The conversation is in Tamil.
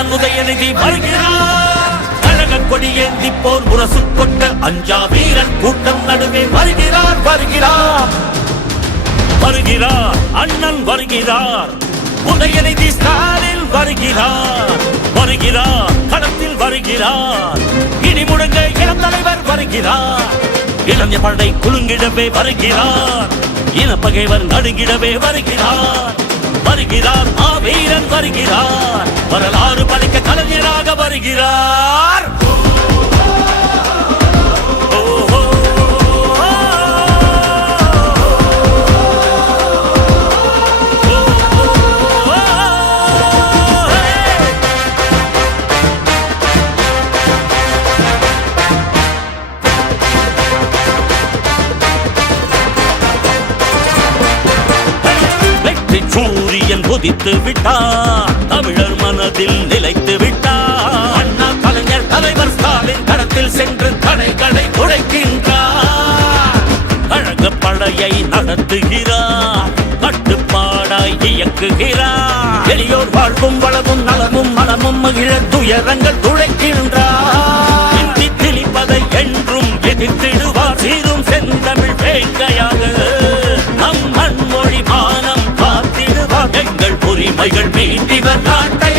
அண்ணன் உதயநிதி வருகிறார். கழக கொடி ஏந்தி போர் முரசு கொண்ட அஞ்சா வீரன் கூட்டம் நடுவே வருகிறார் வருகிறார் வருகிறார். அண்ணன் வருகிறார். உதயநிதி ஸ்டாலின் வருகிறார் வருகிறார். களத்தில் வருகிறார். இனி முழங்க இளம் தலைவர் வருகிறார். இளைஞர் படை குலுங்கிடவே வருகிறார். இனப்பகைவர் நடுங்கிடவே வருகிறார் வருகிறார். மாவீரன் வருகிறார். வரலாறு படைக்க கலைஞராக வருகிறார். சூரியன் உதித்து விட்டார். தமிழர் மனதில் நிலைத்து விட்டார். அண்ணா கலைஞர் தலைவர் ஸ்டாலின் களத்தில் சென்று தடைகளை உடைக்கின்றார். கழக படையை நடத்துகிறார். கட்டுப்பாடாய் இயக்குகிறார். எளியோர் வாழ்வும் வளமும் நலமும் மனமும் மகிழ துயரங்கள் துடைக்கின்றார். இந்தி திணிப்பதை என்றும் எதிர்த்திடுவார். சீரும் செந்தமிழ் வேங்கையாக நம் மண்மொழி மானம் எங்கள் உரிமைகள் மீண்டிவர் நாட்டை